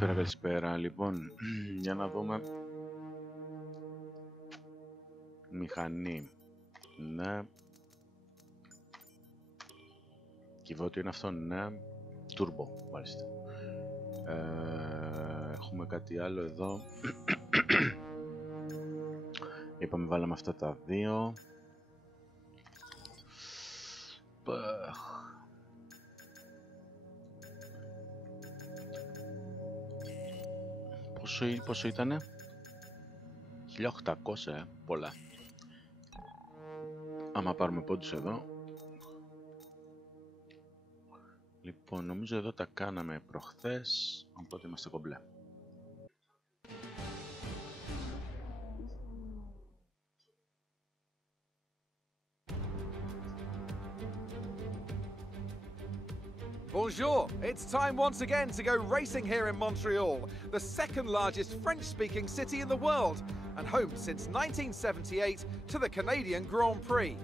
Καλησπέρα. Λοιπόν, για να δούμε. Μηχανή. Ναι. Κυβότιο είναι αυτό, ναι. Turbo, μάλιστα. Έχουμε κάτι άλλο εδώ. Είπαμε βάλαμε αυτά τα δύο. Πόσο ήτανε? 1800, πολλά. Άμα πάρουμε πόντους εδώ. Λοιπόν, νομίζω εδώ τα κάναμε προχθές, οπότε είμαστε κομπλέ. Bonjour! It's time once again to go racing here in Montreal, the second largest French-speaking city in the world, and home since 1978 to the Canadian Grand Prix.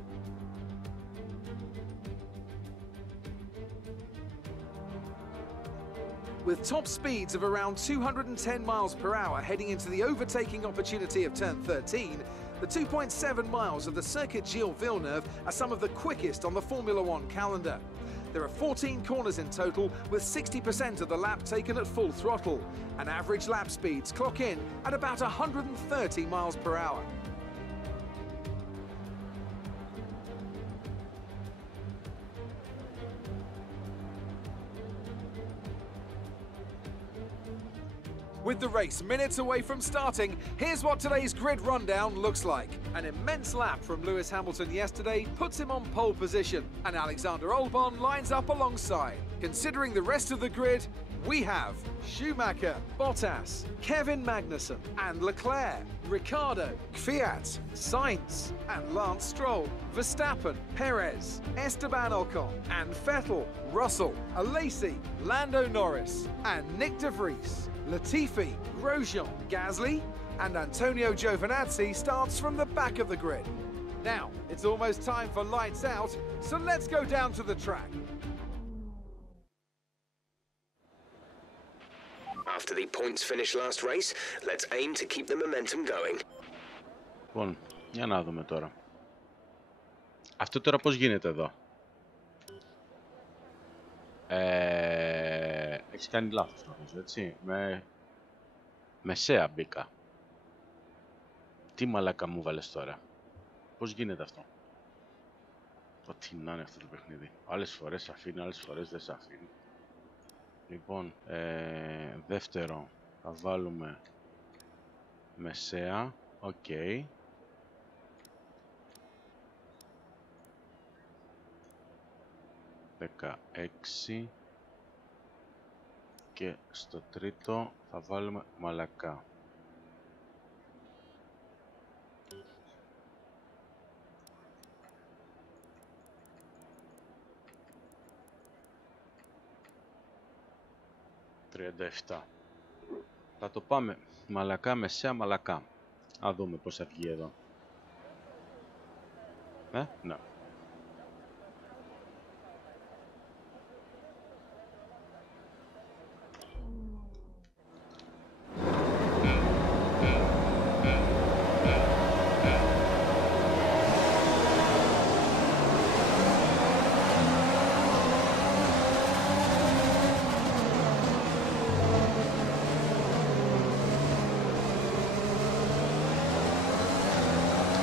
With top speeds of around 210 miles per hour heading into the overtaking opportunity of turn 13, the 2.7 miles of the Circuit Gilles Villeneuve are some of the quickest on the Formula One calendar. There are 14 corners in total, with 60% of the lap taken at full throttle, and average lap speeds clock in at about 130 miles per hour. With the race minutes away from starting, here's what today's grid rundown looks like. An immense lap from Lewis Hamilton yesterday puts him on pole position, and Alexander Albon lines up alongside. Considering the rest of the grid, we have Schumacher, Bottas, Kevin Magnussen, and Leclerc, Ricciardo, Kvyat, Sainz, and Lance Stroll, Verstappen, Perez, Esteban Ocon, and Vettel, Russell, Alesi, Lando Norris, and Nick de Vries. Latifi, Grosjean, Gasly, and Antonio Giovinazzi starts from the back of the grid. Now, it's almost time for lights out, so let's go down to the track. After the points finish last race, let's aim to keep the momentum going. Λοιπόν, για να δούμε τώρα. Αυτό τώρα πώς γίνεται εδώ? Έχεις κάνει λάθος νομίζω, έτσι. Με SEA μπήκα. Τι μαλάκα μου βάλες τώρα? Πώς γίνεται αυτό? Ό,τι να είναι αυτό το παιχνίδι. Άλλες φορές αφήνει, άλλες φορές δεν σε αφήνει. Λοιπόν, δεύτερο θα βάλουμε με SEA. Οκ. $16. Και στο τρίτο θα βάλουμε μαλακά. $37. Θα το πάμε μαλακά με SEA μαλακά. Α δούμε πώς θα βγει εδώ. Ναι.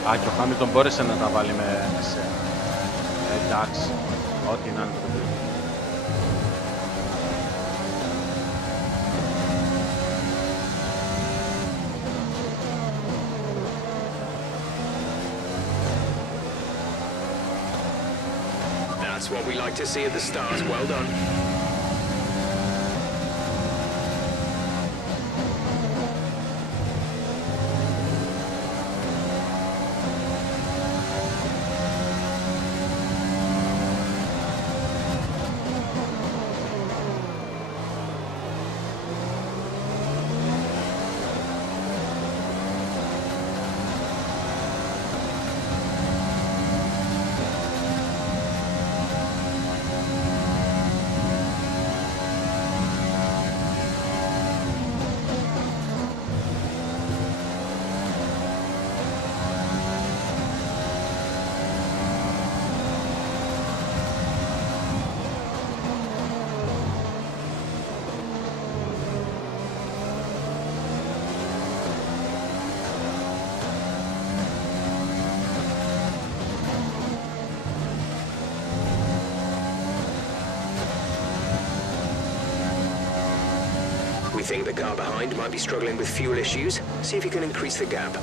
Α, και ο Χάμιλτον μπόρεσε να τα βάλει με SEA. Εντάξει, ό,τι να είναι το παιδί. That's what we like to see at the start. Well done. think the car behind might be struggling with fuel issues? See if you can increase the gap.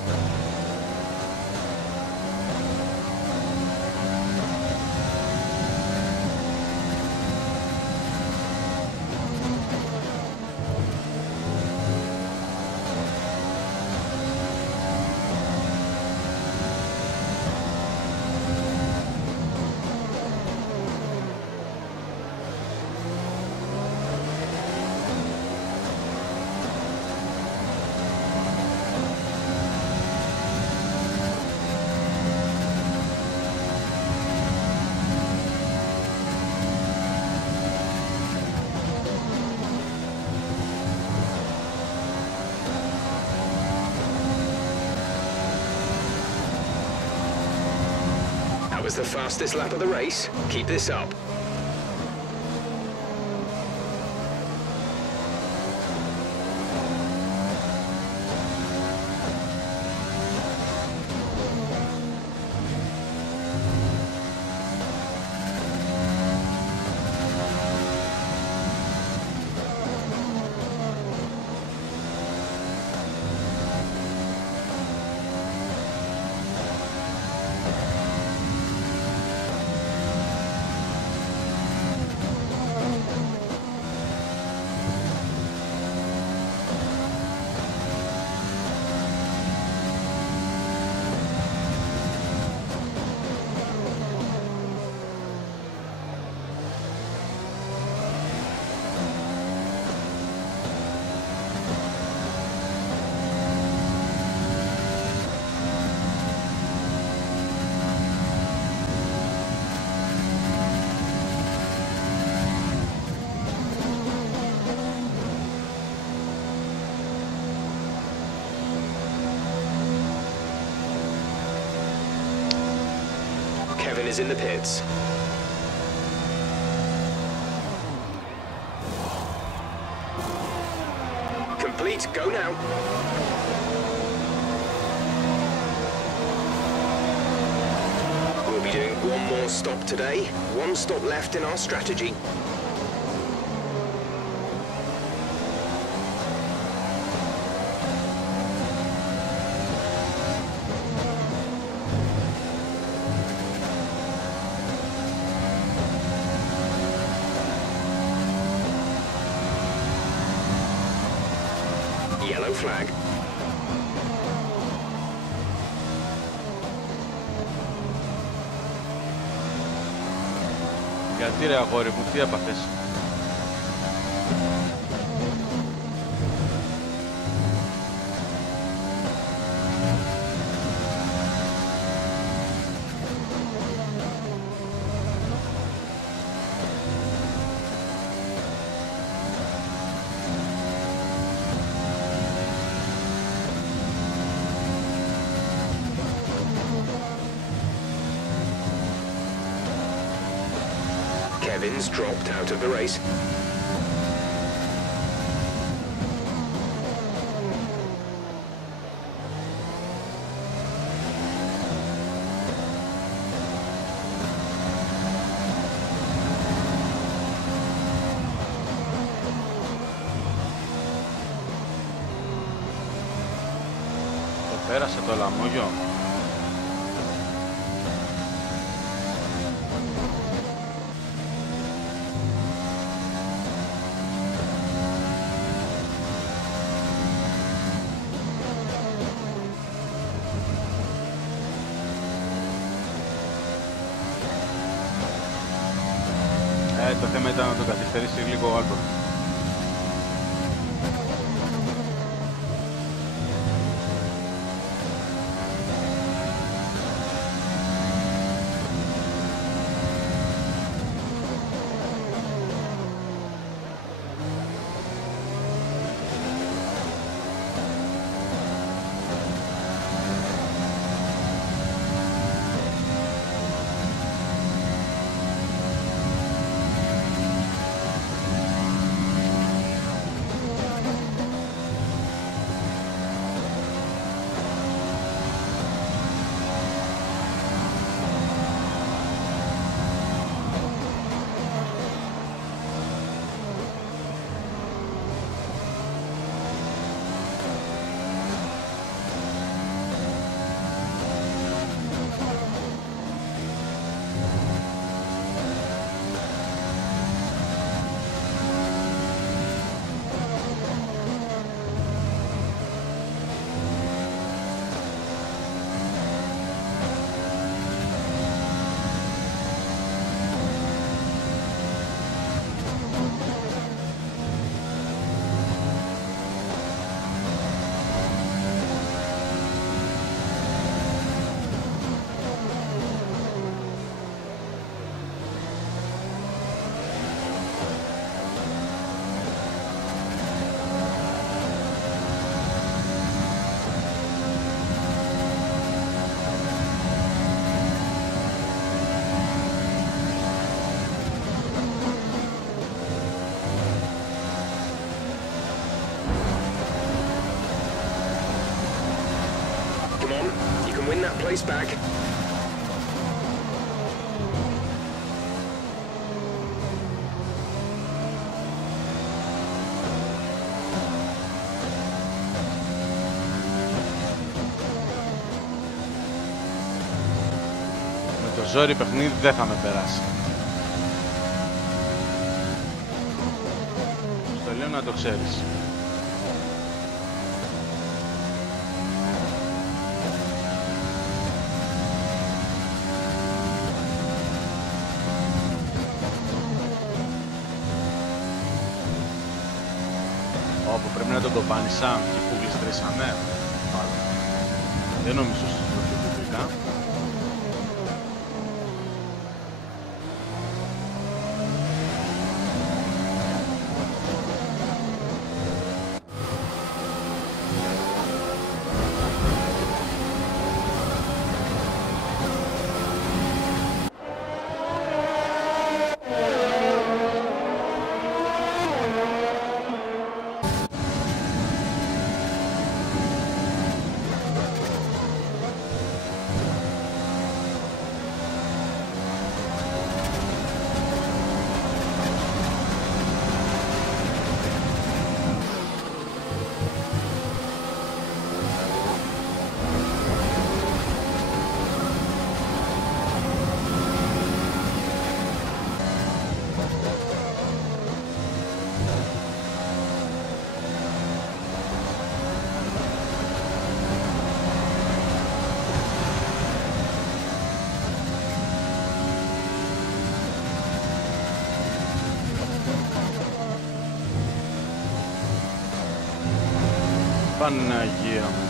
Was the fastest lap of the race. Keep this up. Kevin is in the pits. Complete, go now. We'll be doing one more stop today. One stop left in our strategy. Yellow flag. Γιατί ρε αγόρι μου, τι έπαθες? Kevin's dropped out of the race. Το πέρασε το λαμόγιο. Το θέμα ήταν να το καθυστερήσει λίγο ο Άλμπορ. place back. Με το ζόρι παιχνίδι δεν θα με περάσει. Στο λέω να το ξέρεις. Όπου πρέπει να τον κοπάνει σαν και που γλιστρήσαμε. Δεν νομίζω στους publiικά. Παναγία μου.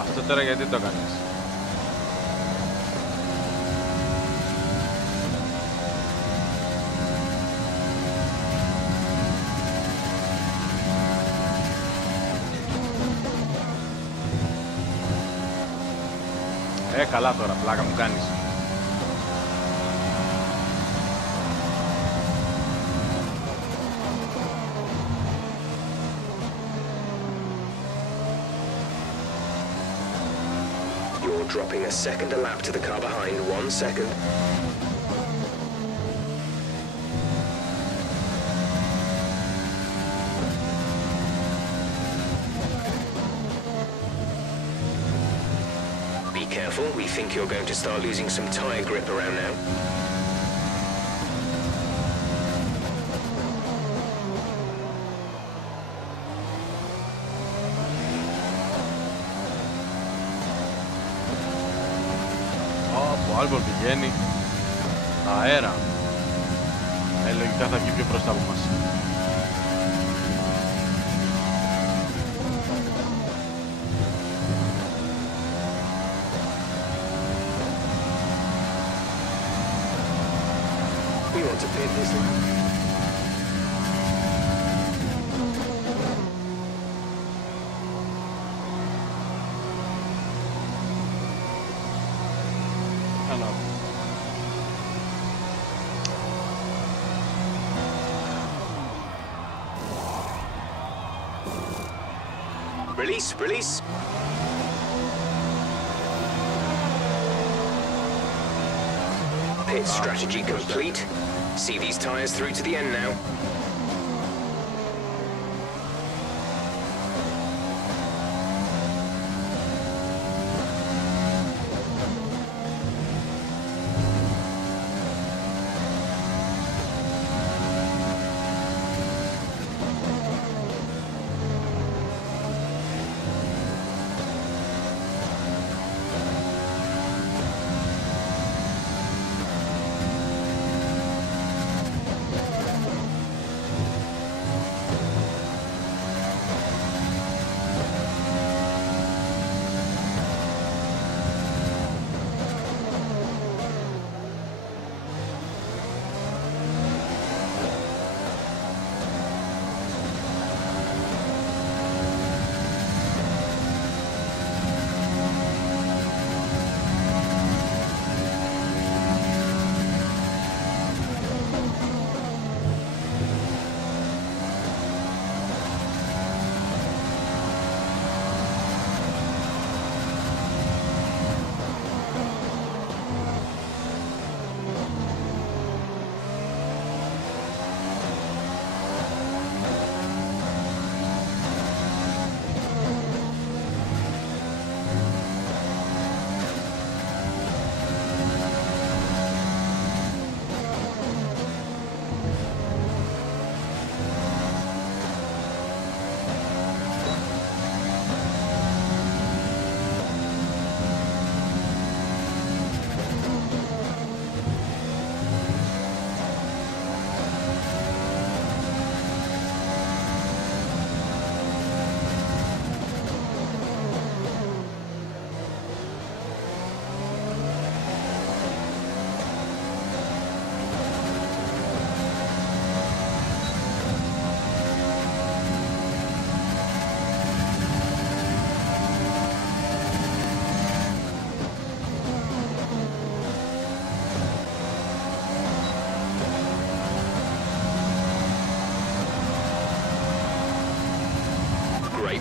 Αυτό τώρα γιατί το κάνεις? Καλά τώρα, πλάκα μου κάνεις. You're dropping a second a lap to the car behind, 1 second. We think you're going to start losing some tire grip around now. Από άλλο πηγαίνει αέρα. Λογικά θα βγει πιο μπροστά από μας. To pit this lap. Hello. Release, release. Pit strategy complete. See these tyres through to the end now.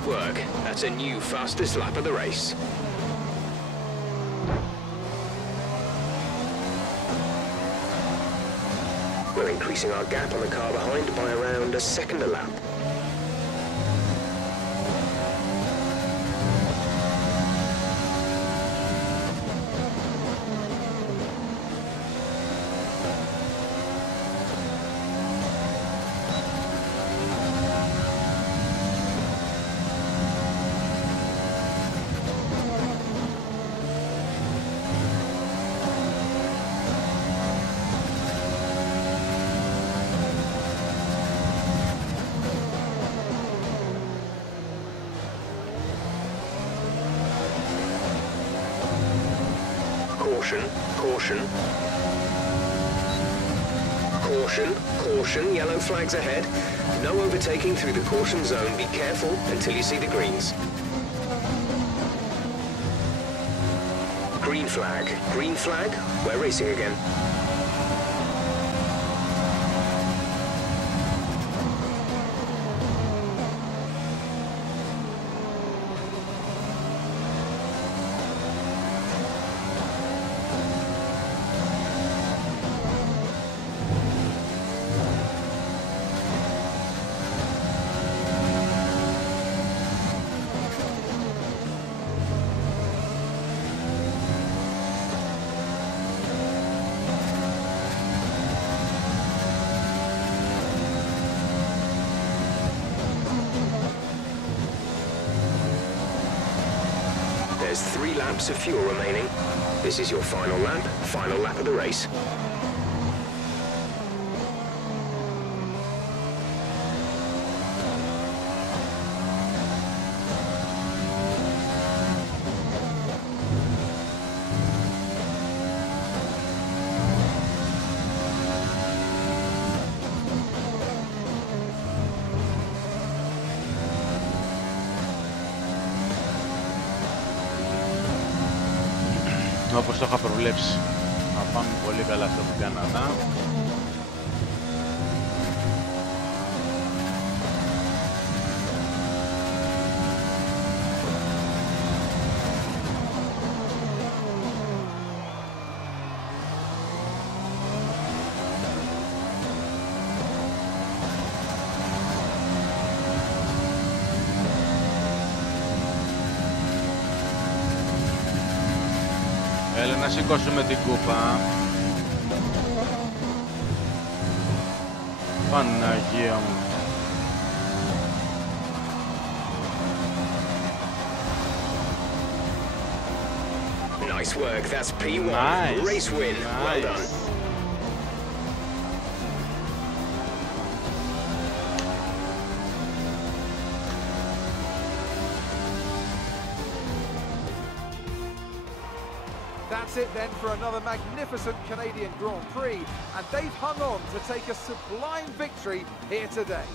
work. That's a new fastest lap of the race. We're increasing our gap on the car behind by around a second a lap. Caution, caution. Caution, caution, yellow flags ahead. No overtaking through the caution zone. Be careful until you see the greens. Green flag, we're racing again. There's 3 laps of fuel remaining. This is your final lap of the race. Όπως το είχα προβλέψει, να πάμε πολύ καλά στον Καναδά. Έλα να σηκώσουμε την κούπα. Παναγία μου. Nice work, that's P1. Nice. Race win. Nice. Well done. That's it then for another magnificent Canadian Grand Prix, and they've hung on to take a sublime victory here today.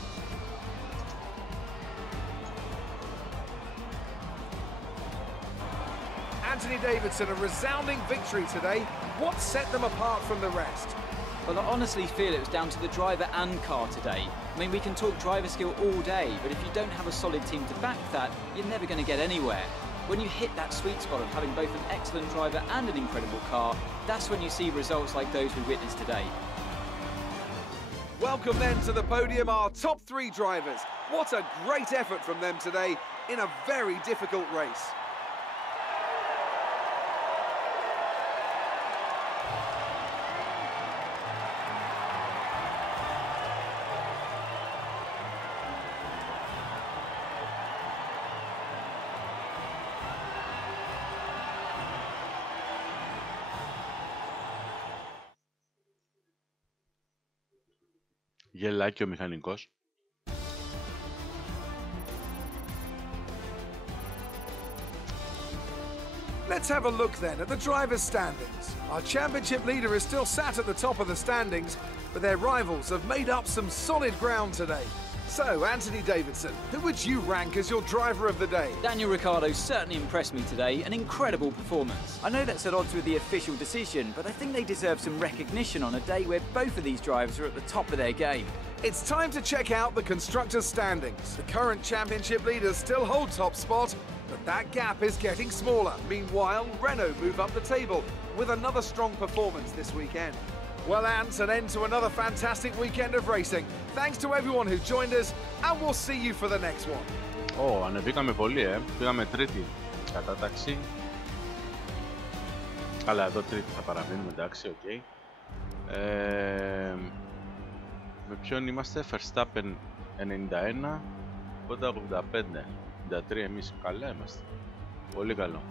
Anthony Davidson, a resounding victory today. What set them apart from the rest? Well, I honestly feel it was down to the driver and car today. I mean, we can talk driver skill all day, but if you don't have a solid team to back that, you're never going to get anywhere. When you hit that sweet spot of having both an excellent driver and an incredible car, that's when you see results like those we witnessed today. Welcome then to the podium, our top 3 drivers. What a great effort from them today in a very difficult race. Γελάκι ο μηχανικός. Let's have a look then at the drivers' standings. Our championship leader is still sat at the top of the standings, but their rivals have made up some solid ground today. So, Anthony Davidson, who would you rank as your driver of the day? Daniel Ricciardo certainly impressed me today, an incredible performance. I know that's at odds with the official decision, but I think they deserve some recognition on a day where both of these drivers are at the top of their game. It's time to check out the constructors' standings. The current championship leaders still hold top spot, but that gap is getting smaller. Meanwhile, Renault move up the table with another strong performance this weekend. Well, Ants, an end to another fantastic weekend of racing. Thanks to everyone who joined us, and we'll see you for the next one. Ανεβήκαμε πολύ, πήγαμε τρίτη κατάταξη. Καλά, εδώ τρίτη θα παραμείνουμε, εντάξει, οκ. Με ποιον είμαστε? Verstappen 91, Honda 85, 93, εμείς καλά είμαστε. Πολύ καλό.